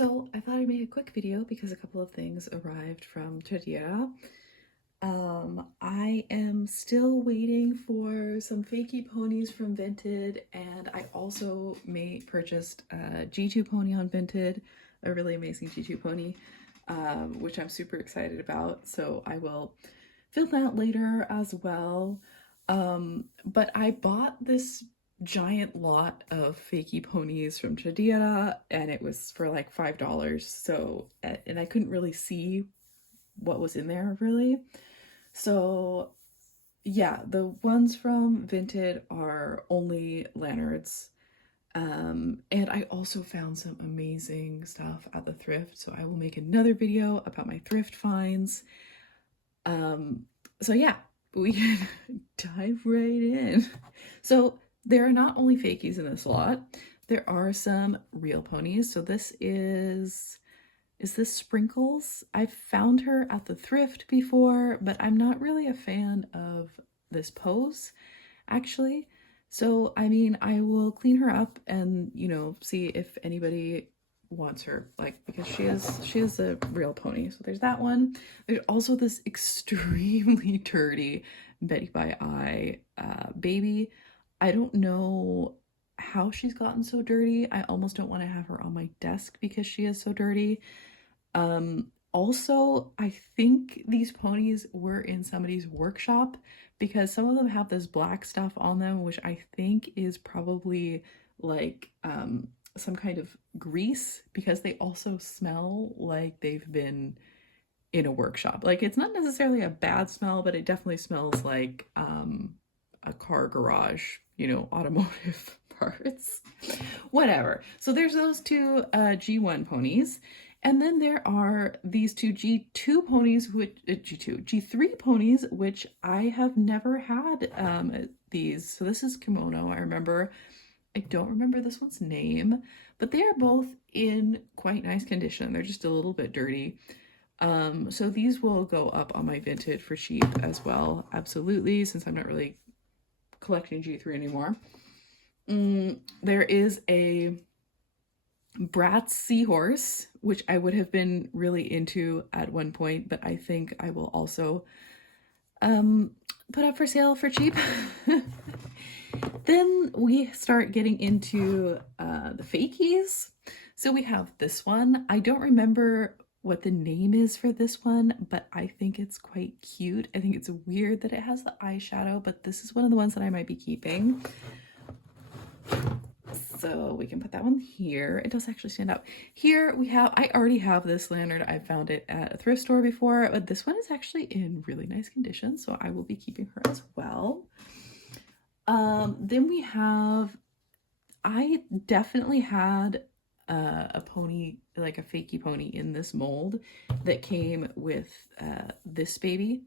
So I thought I'd make a quick video because a couple of things arrived from Tradiera. I am still waiting for some Fakey ponies from Vinted, and I also purchased a G2 pony on Vinted, a really amazing G2 pony, which I'm super excited about. So I will film that later as well. But I bought this giant lot of Fakey ponies from Tradiera, and it was for like $5. So, and I couldn't really see what was in there really. So yeah, the ones from Vinted are only lanyards. And I also found some amazing stuff at the thrift, so I will make another video about my thrift finds. So yeah, we can dive right in. So there are not only fakies in this lot, there are some real ponies. So this is this Sprinkles? I've found her at the thrift before, but I'm not really a fan of this pose, actually. So, I mean, I will clean her up and, see if anybody wants her, like, because she is a real pony. So there's that one. There's also this extremely dirty Betty by Eye baby. I don't know how she's gotten so dirty. I almost don't want to have her on my desk because she is so dirty. Also, I think these ponies were in somebody's workshop because some of them have this black stuff on them, which I think is probably like some kind of grease, because they also smell like they've been in a workshop. Like, it's not necessarily a bad smell, but it definitely smells like a car garage, automotive parts. Whatever. So there's those two G1 ponies. And then there are these two G2 ponies, which G3 ponies, which I have never had these. So this is Kimono. I don't remember this one's name, but they are both in quite nice condition. They're just a little bit dirty. So these will go up on my Vinted for cheap as well. Absolutely, since I'm not really collecting G3 anymore. There is a Bratz seahorse, which I would have been really into at one point, but I think I will also put up for sale for cheap. Then we start getting into the fakies. So we have this one. I don't remember what the name is for this one, but I think it's quite cute. I think it's weird that it has the eyeshadow, but this is one of the ones that I might be keeping. So we can put that one here. It does actually stand out. Here we have, I already have this lanyard. I found it at a thrift store before, but this one is actually in really nice condition, so I will be keeping her as well. Then we have, I definitely had a pony, like a fakey pony in this mold that came with this baby,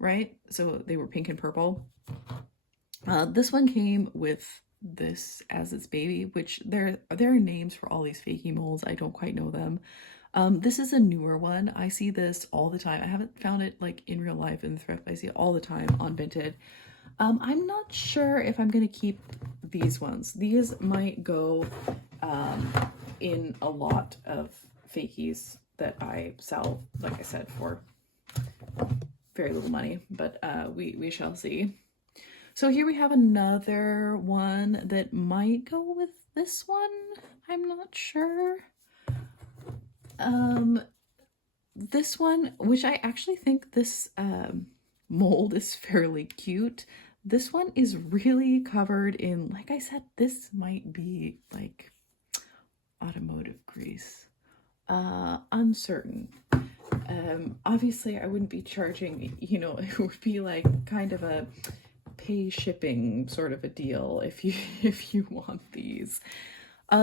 right? So they were pink and purple. This one came with this as its baby, which there are names for all these fakey molds. I don't quite know them. This is a newer one. I see this all the time. I haven't found it like in real life in the thrift. I see it all the time on Vinted. I'm not sure if I'm gonna keep these ones. These might go in a lot of fakies that I sell, like I said, for very little money, but we shall see. So here we have another one that might go with this one. I'm not sure. This one, which I actually think this mold is fairly cute. This one is really covered in, like I said, this might be like automotive grease. Uncertain. Obviously I wouldn't be charging, it would be like kind of a pay shipping sort of a deal if you want these.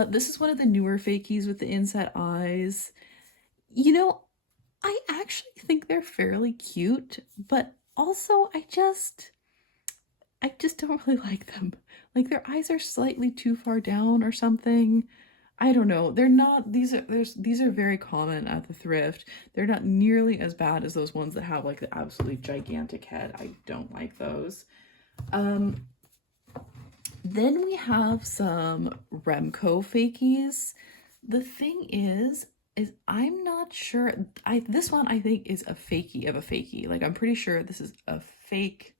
This is one of the newer fakies with the inset eyes. I actually think they're fairly cute, but also I just don't really like them. Like, their eyes are slightly too far down or something. I don't know. They're not, these are very common at the thrift. They're not nearly as bad as those ones that have like the absolutely gigantic head. I don't like those. Then we have some Remco fakies. The thing is, is I'm not sure. This one I think is a fakie of a fakie. Like I'm pretty sure this is a fake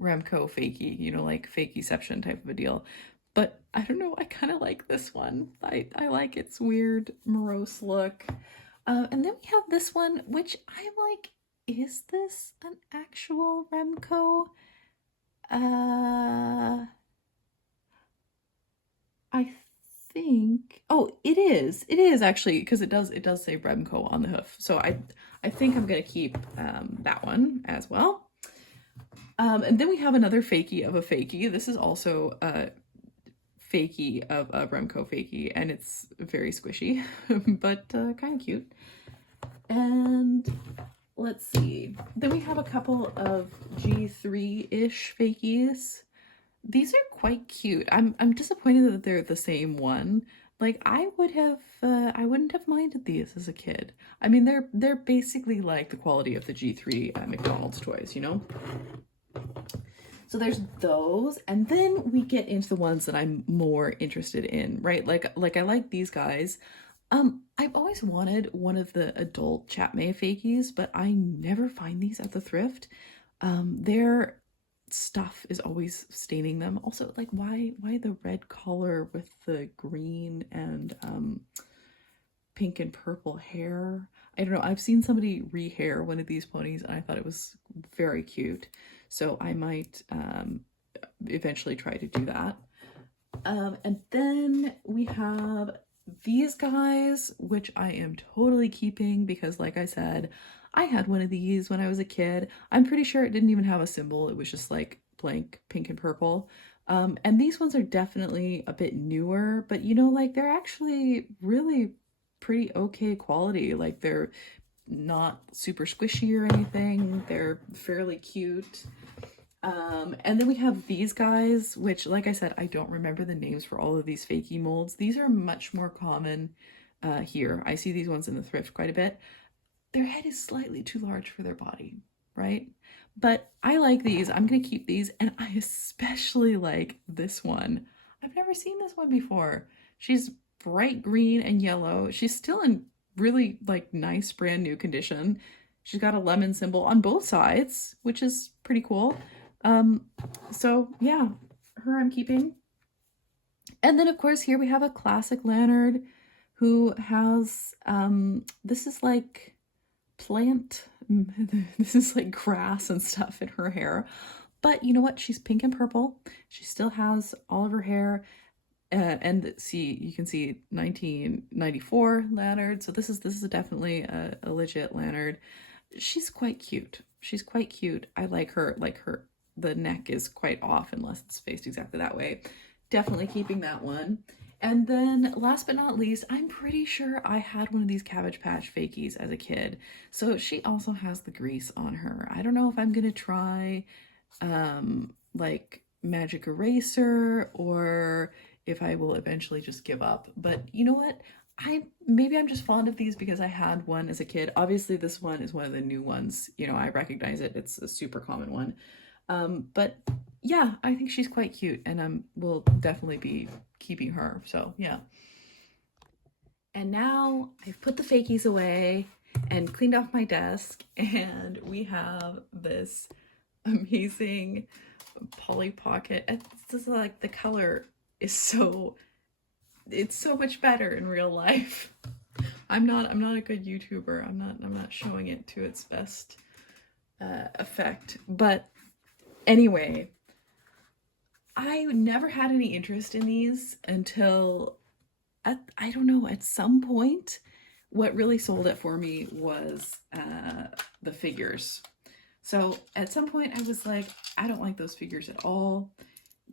Remco fakie, like fakeception type of a deal. But I don't know, I kind of like this one. I like its weird morose look. And then we have this one, which I'm like, is this an actual Remco? Uh, I think. Oh, it is. It is actually because it does say Remco on the hoof. So I think I'm gonna keep that one as well. And then we have another fakie of a fakie. This is also a fakie of a Remco fakie, and it's very squishy, but kind of cute. And let's see. Then we have a couple of G3-ish fakies. These are quite cute. I'm disappointed that they're the same one. Like I wouldn't have minded these as a kid. I mean, they're basically like the quality of the G3 McDonald's toys, So there's those, and then we get into the ones that I'm more interested in, right? Like I like these guys. I've always wanted one of the adult Chapmay fakies, but I never find these at the thrift. Their stuff is always staining them. Also, like why the red collar with the green and pink and purple hair? I don't know. I've seen somebody rehair one of these ponies and I thought it was very cute. So I might eventually try to do that. And then we have these guys, which I am totally keeping because, like I said, I had one of these when I was a kid. I'm pretty sure it didn't even have a symbol. It was just like blank pink and purple. And these ones are definitely a bit newer, but like they're actually really pretty okay quality. Like they're not super squishy or anything. They're fairly cute. And then we have these guys, which, like I said, I don't remember the names for all of these fakie molds. These are much more common here. I see these ones in the thrift quite a bit. Their head is slightly too large for their body, right? But I like these. I'm going to keep these, and I especially like this one. I've never seen this one before. She's bright green and yellow. She's still in really like nice brand new condition. She's got a lemon symbol on both sides, which is pretty cool. So yeah, her I'm keeping. And then of course here we have a classic Lannard who has this is like plant this is like grass and stuff in her hair, but you know what, she's pink and purple. She still has all of her hair, and see, you can see 1994 Lannard, so this is definitely a legit Lannard. She's quite cute. She's quite cute. I like her. The neck is quite off unless it's faced exactly that way. Definitely keeping that one. And then last but not least, I'm pretty sure I had one of these Cabbage Patch fakies as a kid. So she also has the grease on her. I don't know if I'm gonna try like magic eraser or if I will eventually just give up. But you know what? Maybe I'm just fond of these because I had one as a kid. Obviously this one is one of the new ones. I recognize it. It's a super common one. But yeah, I think she's quite cute, and will definitely be keeping her. So yeah. And now I've put the fakies away and cleaned off my desk, and we have this amazing Polly Pocket. It's just like the color is it's so much better in real life. I'm not a good YouTuber. I'm not showing it to its best effect. But anyway, I never had any interest in these until I don't know, at some point. What really sold it for me was the figures. So at some point I was like, I don't like those figures at all.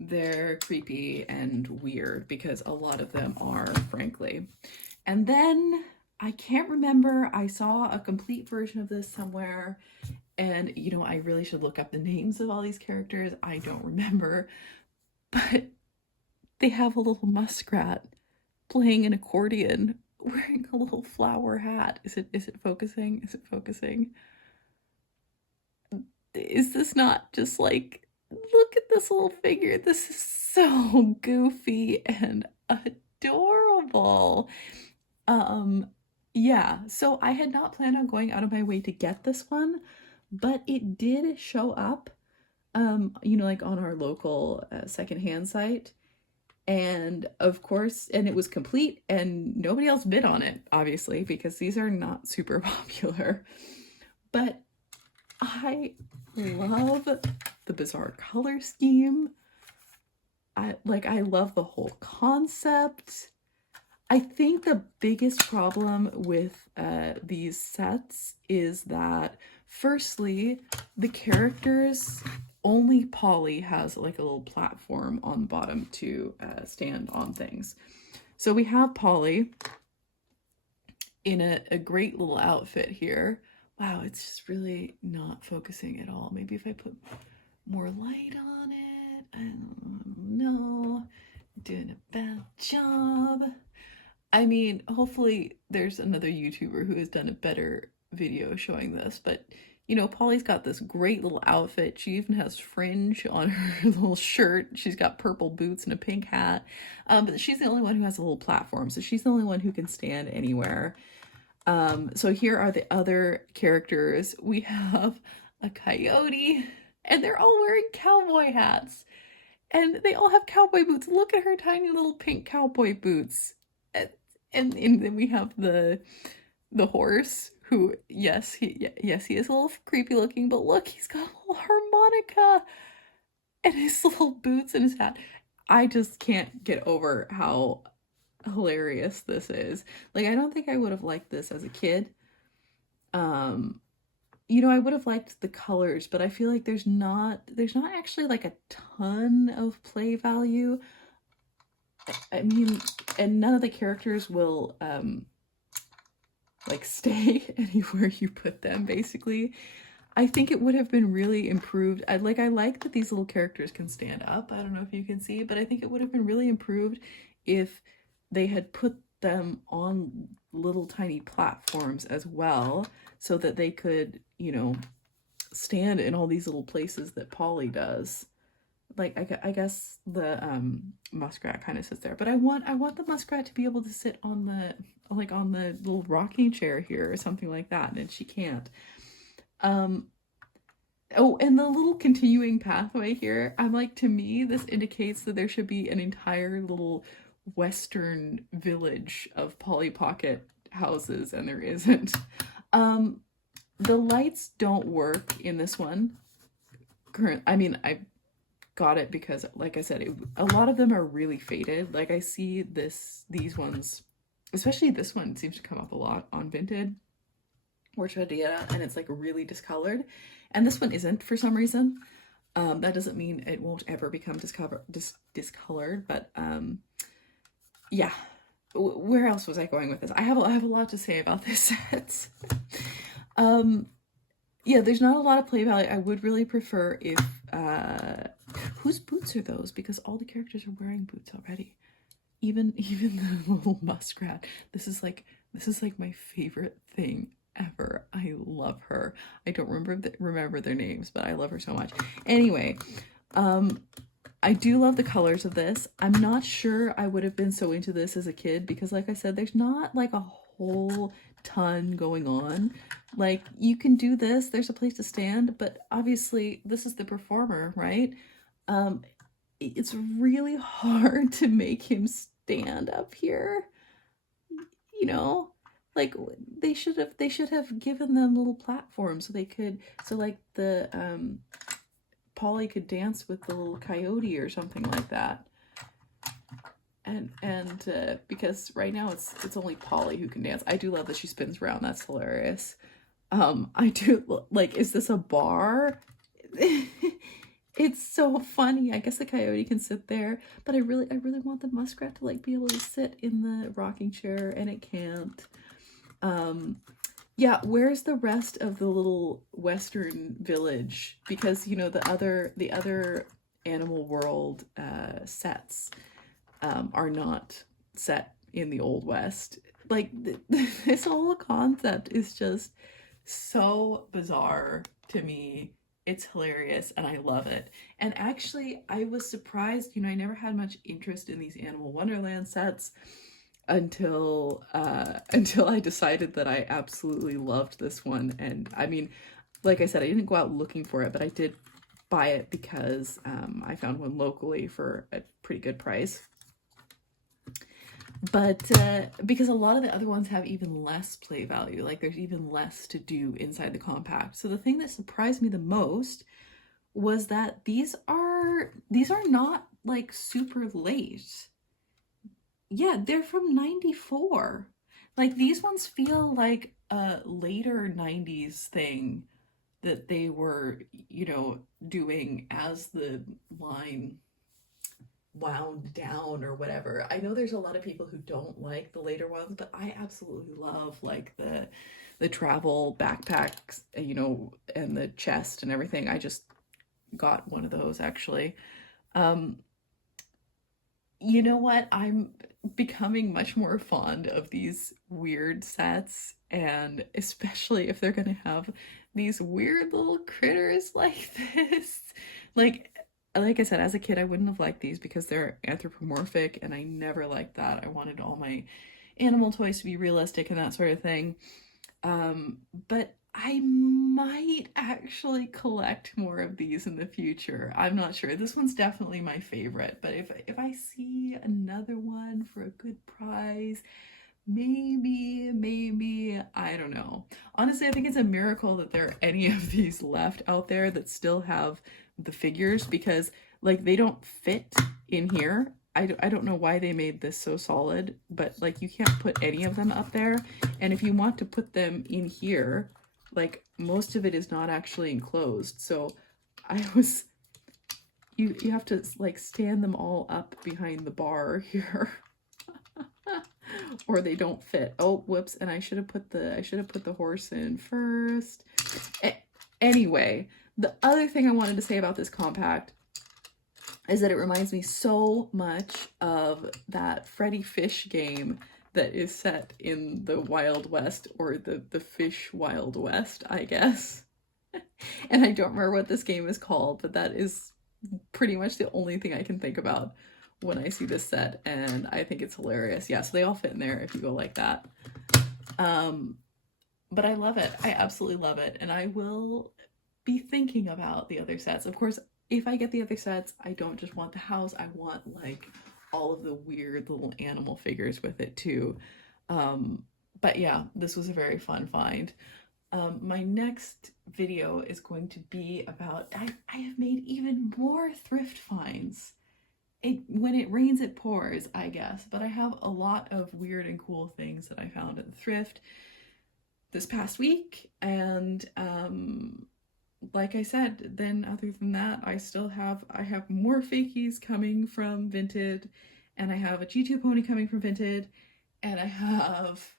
They're creepy and weird because a lot of them are, frankly. And then I can't remember, I saw a complete version of this somewhere, and I really should look up the names of all these characters. I don't remember, but they have a little muskrat playing an accordion wearing a little flower hat. Is it focusing? Is it focusing? Is this not just like, look at this little figure. This is so goofy and adorable. Yeah, so I had not planned on going out of my way to get this one, but it did show up, like on our local secondhand site. And of course, and it was complete, and nobody else bid on it, obviously, because these are not super popular. But I love the bizarre color scheme. I love the whole concept. I think the biggest problem with these sets is that, firstly, the characters, only Polly has like a little platform on the bottom to stand on things. So we have Polly in a great little outfit here. Wow, it's just really not focusing at all. Maybe if I put more light on it. I don't know. Doing a bad job. I mean, hopefully there's another YouTuber who has done a better video showing this, but Polly's got this great little outfit. She even has fringe on her little shirt. She's got purple boots and a pink hat. But she's the only one who has a little platform, so she's the only one who can stand anywhere. So here are the other characters. We have a coyote, and they're all wearing cowboy hats. And they all have cowboy boots. Look at her tiny little pink cowboy boots. And then we have the horse, who he is a little creepy looking, but look, he's got a little harmonica and his little boots and his hat. I just can't get over how hilarious this is. Like, I don't think I would have liked this as a kid. I would have liked the colors, but I feel like there's not actually like a ton of play value. I mean, and none of the characters will like stay anywhere you put them, basically. I think it would have been really improved. I like that these little characters can stand up. I don't know if you can see, but I think it would have been really improved if they had put them on little tiny platforms as well, so that they could, stand in all these little places that Polly does. Like, I guess the muskrat kind of sits there, but I want the muskrat to be able to sit on the little rocking chair here or something like that, and she can't. Oh, and the little continuing pathway here, I'm like, to me, this indicates that there should be an entire little Western village of Polly Pocket houses, and there isn't. The lights don't work in this one. I got it because, like I said, a lot of them are really faded. Like, I see these ones, especially this one, seems to come up a lot on Vinted or Tradera, and it's like really discolored. And this one isn't, for some reason. That doesn't mean it won't ever become discolored, but yeah. Where else was I going with this? I have a lot to say about this set. Yeah, there's not a lot of play value. I would really prefer if whose boots are those? Because all the characters are wearing boots already. Even the little muskrat. This is like my favorite thing ever. I love her. I don't remember their names, but I love her so much. Anyway, I do love the colors of this. I'm not sure I would have been so into this as a kid because, like I said, there's not like a whole ton going on. Like, you can do this, there's a place to stand, but obviously this is the performer, right? It's really hard to make him stand up here. Like, they should have given them little platforms so they could, so like the Polly could dance with the little coyote or something like that. And because right now it's only Polly who can dance. I do love that she spins around. That's hilarious. I do like, is this a bar? It's so funny. I guess the coyote can sit there, but I really want the muskrat to like be able to sit in the rocking chair, and it can't. Yeah, where's the rest of the little Western village? Because the other Animal World sets are not set in the Old West. Like, this whole concept is just so bizarre to me. It's hilarious and I love it. And actually, I was surprised, I never had much interest in these Animal Wonderland sets. until I decided that I absolutely loved this one. And I mean, like I said, I didn't go out looking for it, but I did buy it because I found one locally for a pretty good price. But because a lot of the other ones have even less play value, like there's even less to do inside the compact. So the thing that surprised me the most was that these are not like super late. Yeah, they're from 94. Like these ones feel like a later 90s thing that they were, doing as the line wound down or whatever. I know there's a lot of people who don't like the later ones, but I absolutely love like the travel backpacks, and the chest and everything. I just got one of those actually. Um, you know what? I'm becoming much more fond of these weird sets, and especially if they're gonna have these weird little critters like this. Like like I said, as a kid, I wouldn't have liked these because they're anthropomorphic, and I never liked that. I wanted all my animal toys to be realistic and that sort of thing. But I might actually collect more of these in the future. I'm not sure. This one's definitely my favorite, but if I see another one for a good price, maybe, I don't know. Honestly, I think it's a miracle that there are any of these left out there that still have the figures, because like they don't fit in here. I don't know why they made this so solid, but like you can't put any of them up there. And if you want to put them in here, like most of it is not actually enclosed. So you have to like stand them all up behind the bar here. Or they don't fit. Oh, whoops, and I should have put the horse in first. Anyway, the other thing I wanted to say about this compact is that it reminds me so much of that Freddy Fish game that is set in the Wild West, or the Fish Wild West, I guess. And I don't remember what this game is called, but that is pretty much the only thing I can think about when I see this set, and I think it's hilarious. Yeah, so they all fit in there if you go like that. But I love it. I absolutely love it, and I will be thinking about the other sets. Of course, if I get the other sets, I don't just want the house, I want like all of the weird little animal figures with it too. But yeah, this was a very fun find. My next video is going to be about, I have made even more thrift finds. When it rains, it pours, I guess. But I have a lot of weird and cool things that I found at the thrift this past week. And like I said, then other than that, I have more Fakies coming from Vinted, and I have a G2 pony coming from Vinted, and I have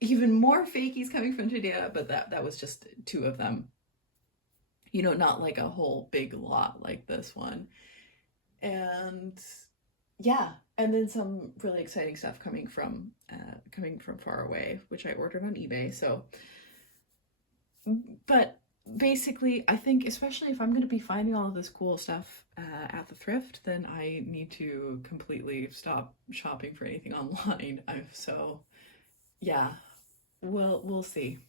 even more Fakies coming from Judea, but that was just 2 of them. Not like a whole big lot like this one. And yeah, and then some really exciting stuff coming from far away, which I ordered on eBay. So, but basically, I think especially if I'm going to be finding all of this cool stuff at the thrift, then I need to completely stop shopping for anything online. So yeah, we'll see.